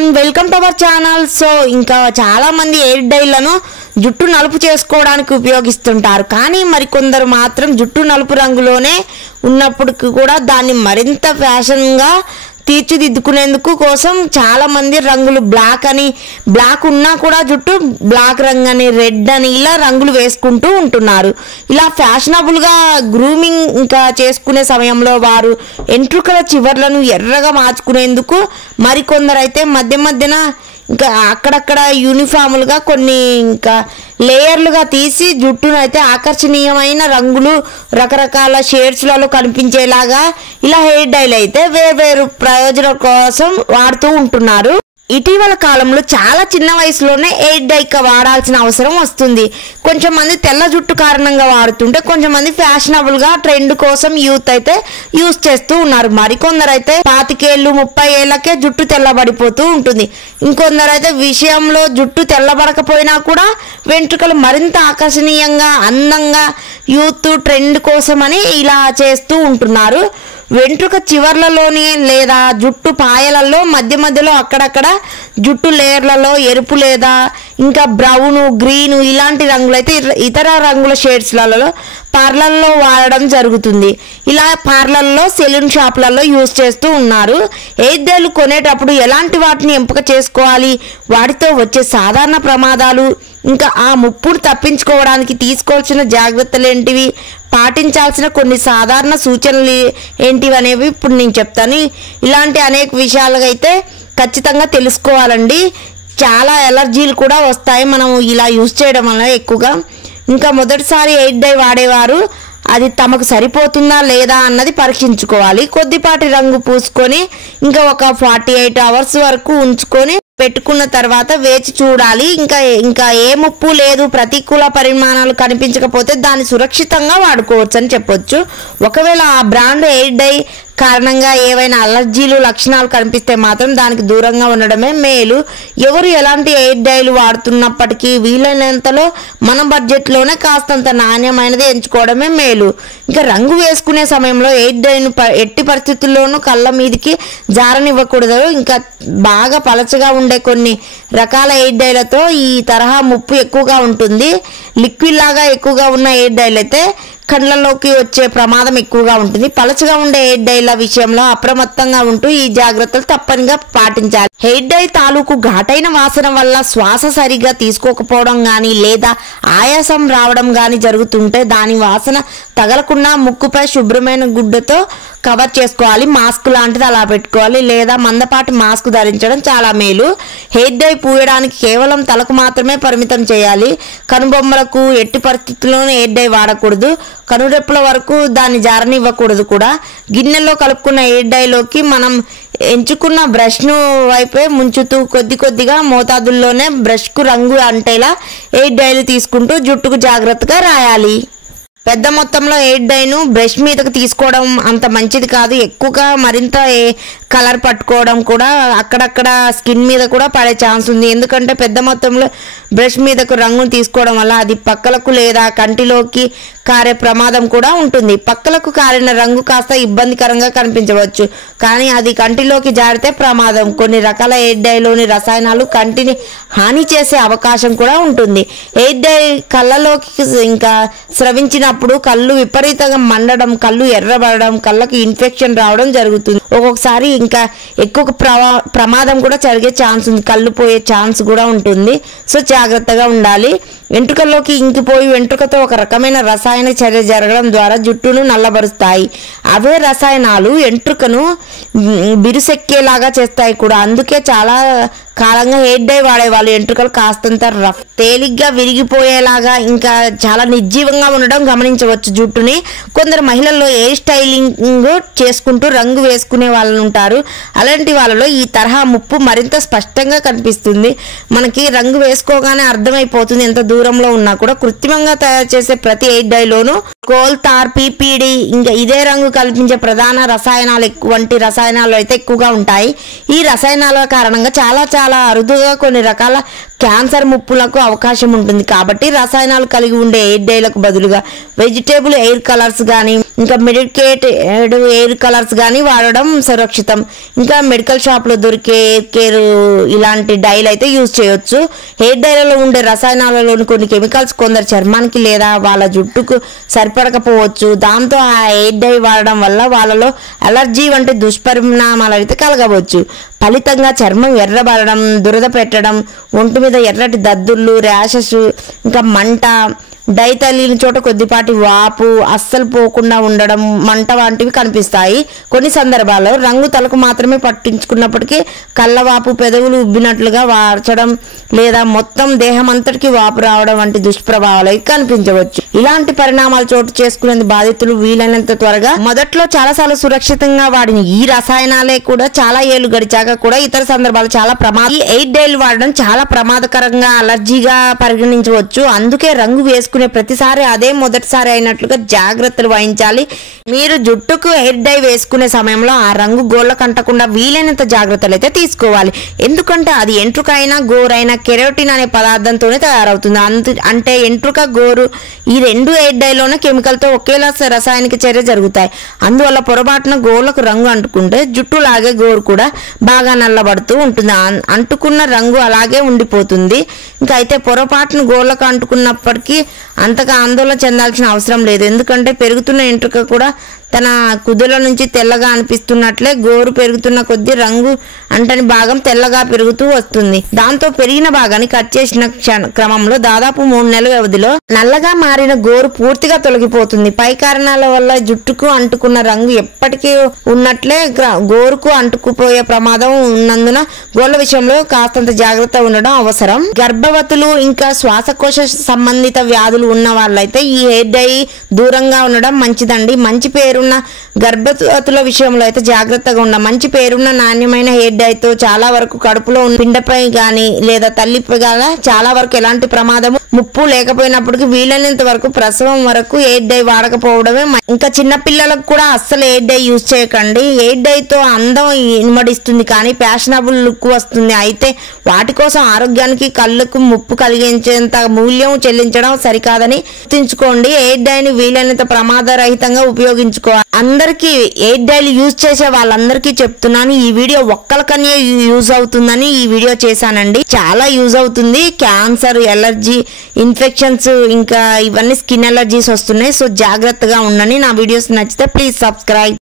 Everyone welcome to our channel. So ఇంకా చాలా మంది హెయిర్ డైలను జుట్టు నలుపు చేసుకోవడానికి ఉపయోగిస్తుంటారు, కానీ మరికొందరు మాత్రం జుట్టు నలుపు రంగులోనే ఉన్నప్పటికీ కూడా దాన్ని మరింత ఫ్యాషన్గా తీర్చిదిద్దుకునేందుకు కోసం చాలా మంది రంగులు బ్లాక్ ఉన్నా కూడా జుట్టు బ్లాక్ రంగు అని, రెడ్ అని ఇలా రంగులు వేసుకుంటూ ఉంటున్నారు। ఇలా ఫ్యాషనబుల్గా గ్రూమింగ్ ఇంకా చేసుకునే సమయంలో వారు ఎంట్రుకల చివర్లను ఎర్రగా మార్చుకునేందుకు మరికొందరు అయితే మధ్యన ఇంకా అక్కడక్కడ యూనిఫామ్లుగా కొన్ని ఇంకా లేయర్లుగా తీసి జుట్టును అయితే ఆకర్షణీయమైన రంగులు రకరకాల షేడ్స్లలో కనిపించేలాగా ఇలా హెయిర్ డైలు అయితే వేరు ప్రయోజనం కోసం వాడుతూ ఉంటున్నారు। ఇటీవల కాలంలో చాలా చిన్న వయసులోనే హెయిర్ డై వాడాల్సిన అవసరం వస్తుంది। కొంచెం మంది తెల్ల జుట్టు కారణంగా వాడుతుంటే, కొంచెం మంది ఫ్యాషనబుల్గా ట్రెండ్ కోసం యూత్ అయితే యూజ్ చేస్తూ ఉన్నారు। మరికొందరు అయితే 25 ఏళ్ళు 30 ఏళ్ళకే జుట్టు తెల్లబడిపోతూ ఉంటుంది। ఇంకొందరు అయితే విషయంలో జుట్టు తెల్లబడకపోయినా కూడా వెంట్రుకలు మరింత ఆకర్షణీయంగా అందంగా యూత్ ట్రెండ్ కోసమని ఇలా చేస్తూ ఉంటున్నారు। వెంట్రుక చివర్లలోని లేదా జుట్టు పాయలలో మధ్యలో అక్కడక్కడ జుట్టు లేయర్లలో ఎరుపు లేదా ఇంకా బ్రౌన్, గ్రీన్ ఇలాంటి రంగులైతే ఇతర రంగుల షేడ్స్లలో పార్లర్లో వాడడం జరుగుతుంది। ఇలా పార్లర్లో, సెలూన్ షాపులలో యూజ్ చేస్తూ ఉన్నారు। హెయిర్ డైలు కొనేటప్పుడు ఎలాంటి వాటిని ఎంపిక చేసుకోవాలి, వాటితో వచ్చే సాధారణ ప్రమాదాలు, ఇంకా ఆ ముప్పును తప్పించుకోవడానికి తీసుకోవాల్సిన జాగ్రత్తలు ఏంటివి, పాటించాల్సిన కొన్ని సాధారణ సూచనలు ఏంటివి అనేవి ఇప్పుడు నేను చెప్తాను। ఇలాంటి అనేక విషయాలుగా అయితే ఖచ్చితంగా తెలుసుకోవాలండి। చాలా ఎలర్జీలు కూడా వస్తాయి మనం ఇలా యూజ్ చేయడం వల్ల ఎక్కువగా। ఇంకా మొదటిసారి హెయిర్ డై వాడేవారు అది తమకు సరిపోతుందా లేదా అన్నది పరీక్షించుకోవాలి। కొద్దిపాటి రంగు పూసుకొని ఇంకా ఒక 48 అవర్స్ వరకు ఉంచుకొని పెట్టుకున్న తర్వాత వేచి చూడాలి। ఇంకా ఏ ముప్పు లేదు, ప్రతికూల పరిమాణాలు కనిపించకపోతే దాన్ని సురక్షితంగా వాడుకోవచ్చు అని చెప్పొచ్చు। ఒకవేళ ఆ బ్రాండ్ హెయిర్ డై కారణంగా ఏవైనా అలర్జీలు లక్షణాలు కనిపిస్తే మాత్రం దానికి దూరంగా ఉండడమే మేలు। ఎవరు ఎలాంటి హెయిర్ డైలు వాడుతున్నప్పటికీ వీలైనంతలో మన బడ్జెట్లోనే కాస్తంత నాణ్యమైనది ఎంచుకోవడమే మేలు। ఇంకా రంగు వేసుకునే సమయంలో హెయిర్ డైను ఎట్టి పరిస్థితుల్లోనూ కళ్ళ మీదకి జారనివ్వకూడదు। ఇంకా బాగా పలచగా ఉండే కొన్ని రకాల హెయిర్ డైలతో ఈ తరహా ముప్పు ఎక్కువగా ఉంటుంది। లిక్విడ్ లాగా ఎక్కువగా ఉన్న హెయిర్ డైలు అయితే కళ్ళలోకి వచ్చే ప్రమాదం ఎక్కువగా ఉంటుంది। పలచగా ఉండే హెయిర్ డైల విషయంలో అప్రమత్తంగా ఉంటూ ఈ జాగ్రత్తలు తప్పనిగా పాటించాలి। హెయిర్ డై తాలూకు ఘాటైన వాసన వల్ల శ్వాస సరిగా తీసుకోకపోవడం గానీ లేదా ఆయాసం రావడం గానీ జరుగుతుంటే దాని వాసన తగలకుండా ముక్కుపై శుభ్రమైన గుడ్డతో కవర్ చేసుకోవాలి। మాస్క్ లాంటిది అలా పెట్టుకోవాలి లేదా మందపాటి మాస్క్ ధరించడం చాలా మేలు। హెయిర్ డై పూయడానికి కేవలం తలకు మాత్రమే పరిమితం చేయాలి। కనుబొమ్మలకు ఎట్టి పరిస్థితుల్లోనూ హెయిర్ డై వాడకూడదు। కనురెప్పల వరకు దాన్ని జారనివ్వకూడదు కూడా। గిన్నెలో కలుపుకున్న హెయిర్ డైలోకి మనం ఎంచుకున్న బ్రష్ను వైపే ముంచుతూ కొద్దిగా మోతాదుల్లోనే బ్రష్కు రంగు అంటేలా హెయిర్ డైలు తీసుకుంటూ జుట్టుకు జాగ్రత్తగా రాయాలి। పెద్ద మొత్తంలో హెయిర్ డైను బ్రష్ మీదకు తీసుకోవడం అంత మంచిది కాదు। ఎక్కువగా మరింత కలర్ పట్టుకోవడం కూడా అక్కడక్కడ స్కిన్ మీద కూడా పడే ఛాన్స్ ఉంది। ఎందుకంటే పెద్ద మొత్తంలో బ్రష్ మీదకు రంగును తీసుకోవడం వల్ల అది పక్కలకు లేదా కంటిలోకి కారే ప్రమాదం కూడా ఉంటుంది। పక్కలకు కారిన రంగు కాస్త ఇబ్బందికరంగా కనిపించవచ్చు, కానీ అది కంటిలోకి జారితే ప్రమాదం। కొన్ని రకాల హెయిర్ డైలోని రసాయనాలు కంటిని హాని చేసే అవకాశం కూడా ఉంటుంది। హెయిర్ డై కళ్ళలోకి ఇంకా స్రవించినప్పుడు కళ్ళు విపరీతంగా మండడం, కళ్ళు ఎర్రబడడం, కళ్ళకి ఇన్ఫెక్షన్ రావడం జరుగుతుంది। ఒక్కొక్కసారి ఇంకా ఎక్కువ ప్రమాదం కూడా జరిగే ఛాన్స్ ఉంది, కళ్ళు పోయే ఛాన్స్ కూడా ఉంటుంది। సో జాగ్రత్తగా ఉండాలి। వెంట్రుకల్లోకి ఇంకిపోయి వెంట్రుకతో ఒక రకమైన రసాయన చర్య జరగడం ద్వారా జుట్టును నల్లబరుస్తాయి। అవే రసాయనాలు వెంట్రుకను బిరుసెక్కేలాగా చేస్తాయి కూడా। అందుకే చాలా కాలంగా హెయిర్ డై వాడేవాళ్ళు వెంట్రుకలు కాస్తంత రఫ్, తేలిగ్గా విరిగిపోయేలాగా ఇంకా చాలా నిర్జీవంగా ఉండడం గమనించవచ్చు జుట్టుని। కొందరు మహిళల్లో హెయిర్ స్టైలింగ్ చేసుకుంటూ రంగు వేసుకునే వాళ్ళు ఉంటారు। అలాంటి వాళ్ళలో ఈ తరహా ముప్పు మరింత స్పష్టంగా కనిపిస్తుంది। మనకి రంగు వేసుకోగానే అర్థమైపోతుంది ఎంత దూరంలో ఉన్నా కూడా। కృత్రిమంగా తయారు చేసే ప్రతి హెయిర్ డైలోనూ కోల్ తార్ పీపీడి ఇంకా ఇదే రంగు కల్పించే ప్రధాన రసాయనాలు వంటి రసాయనాలు అయితే ఎక్కువగా ఉంటాయి. ఈ రసాయనాల కారణంగా చాలా అరుదుగా కొన్ని రకాల క్యాన్సర్ ముప్పులకు అవకాశం ఉంటుంది. కాబట్టి రసాయనాలు కలిగి ఉండే ఎయిర్ డైలకు బదులుగా వెజిటేబుల్ ఎయిర్ కలర్స్ కానీ ఇంకా మెడికేటెడ్ ఎయిర్ కలర్స్ కానీ వాడడం సురక్షితం. ఇంకా మెడికల్ షాప్లో దొరికే ఎయిర్ కేర్ ఇలాంటి డైలు అయితే యూజ్ చేయొచ్చు. హెయిర్ డైలలో ఉండే రసాయనాలలోని కొన్ని కెమికల్స్ కొందరు చర్మానికి లేదా వాళ్ళ జుట్టుకు సరిపడకపోవచ్చు. దాంతో ఆ ఎయిర్ డై వాడడం వల్ల వాళ్ళలో అలర్జీ వంటి దుష్పరిణామాలు అయితే కలగవచ్చు. ఫలితంగా చర్మం ఎర్రబడడం, దురద పెట్టడం, ఒంటి మీద ఎర్రటి దద్దుర్లు, ర్యాషెస్, ఇంకా మంట, డై తల్లిన చోట కొద్దిపాటి వాపు, అస్సలు పోకుండా ఉండడం, మంట వంటివి కనిపిస్తాయి. కొన్ని సందర్భాల్లో రంగు తలకు మాత్రమే పట్టించుకున్నప్పటికీ కళ్ళవాపు, పెదవులు ఉబ్బినట్లుగా వార్చడం లేదా మొత్తం దేహం అంతటికి వాపు రావడం వంటి దుష్ప్రభావాలు కనిపించవచ్చు. ఇలాంటి పరిణామాలు చోటు చేసుకునే బాధితులు వీలైనంత త్వరగా మొదట్లో చాలాసార్లు సురక్షితంగా వాడిన ఈ రసాయనాలే కూడా చాలా ఏళ్లు గడిచాక కూడా ఇతర సందర్భాలు చాలా ఈ ఎయిర్ డైలు వాడడం చాలా ప్రమాదకరంగా, అలర్జీగా పరిగణించవచ్చు. అందుకే రంగు వేసుకునే ప్రతిసారి అదే మొదటిసారి అయినట్లుగా జాగ్రత్తలు వహించాలి. మీరు జుట్టుకు హెయిర్ డై వేసుకునే సమయంలో ఆ రంగు గోళ్ళకు అంటకుండా వీలైనంత జాగ్రత్తలు అయితే తీసుకోవాలి. ఎందుకంటే అది ఎంట్రుక అయినా గోరైనా కెరోటిన్ అనే పదార్థంతోనే తయారవుతుంది. అంటే ఎంట్రుక, గోరు ఈ రెండు ఎయిర్ డైలోనే కెమికల్తో ఒకేలా రసాయనిక చర్య జరుగుతాయి. అందువల్ల పొరపాటున గోళ్ళకు రంగు అంటుకుంటే జుట్టు లాగే గోరు కూడా బాగా నల్లబడుతూ ఉంటుంది. అంటుకున్న రంగు అలాగే ఉండిపోతుంది. ఇంకా అయితే పొరపాటున గోళ్ళకు అంటుకున్నప్పటికీ అంతగా ఆందోళన చెందాల్సిన అవసరం లేదు. ఎందుకంటే పెరుగుతున్న ఎంట్రుక కూడా తన కుదుల నుంచి తెల్లగా అనిపిస్తున్నట్లే గోరు పెరుగుతున్న కొద్దీ రంగు అంటని భాగం తెల్లగా పెరుగుతూ వస్తుంది. దాంతో పెరిగిన భాగాన్ని కట్ చేసిన క్రమంలో దాదాపు 3 నెలల వ్యవధిలో నల్లగా మారిన గోరు పూర్తిగా తొలగిపోతుంది. పై కారణాల వల్ల జుట్టుకు అంటుకున్న రంగు ఎప్పటికీ ఉన్నట్లే గోరుకు అంటుకుపోయే ప్రమాదం ఉన్నందున గోళ్ళ విషయంలో కాస్తంత జాగ్రత్త ఉండడం అవసరం. గర్భవతులు ఇంకా శ్వాసకోశ సంబంధిత వ్యాధులు ఉన్న వాళ్ళైతే ఈ హెయిర్ డై దూరంగా ఉండడం మంచిదండి. మంచి పేరున్న గర్భవతుల విషయంలో అయితే జాగ్రత్తగా ఉండాలి. మంచి పేరున్న నాణ్యమైన హెయిర్ డైతో చాలా వరకు కడుపులో ఉన్న పిండపై గానీ లేదా తల్లిపై గానీ చాలా వరకు ఎలాంటి ప్రమాదము ముప్పు లేకపోయినప్పటికీ వీలైనంత వరకు ప్రసవం వరకు ఎయిర్ డై వాడకపోవడమే. ఇంకా చిన్న పిల్లలకు కూడా అస్సలు ఎయిర్ డై యూజ్ చేయకండి. ఎయిర్ డైతో అందం ఇనుమడిస్తుంది కానీ ఫ్యాషనబుల్ లుక్ వస్తుంది. అయితే వాటి కోసం ఆరోగ్యానికి కళ్ళకు ముప్పు కలిగించేంత మూల్యం చెల్లించడం సరికాదని గుర్తుంచుకోండి. ఎయిర్ డైని వీలైనంత ప్రమాదరహితంగా ఉపయోగించుకోవాలి. అందరికీ ఎయిర్ డైలు యూజ్ చేసే వాళ్ళందరికీ చెప్తున్నాను. ఈ వీడియో ఒక్కరికనే యూజ్ అవుతుందని ఈ వీడియో చేశానండి. చాలా యూజ్ అవుతుంది. క్యాన్సర్, ఎలర్జీ, ఇన్ఫెక్షన్స్ ఇంకా ఇవన్నీ స్కిన్ ఎలర్జీస్ వస్తున్నాయి. సో జాగ్రత్తగా ఉండండి. నా వీడియోస్ నచ్చితే ప్లీజ్ సబ్స్క్రైబ్.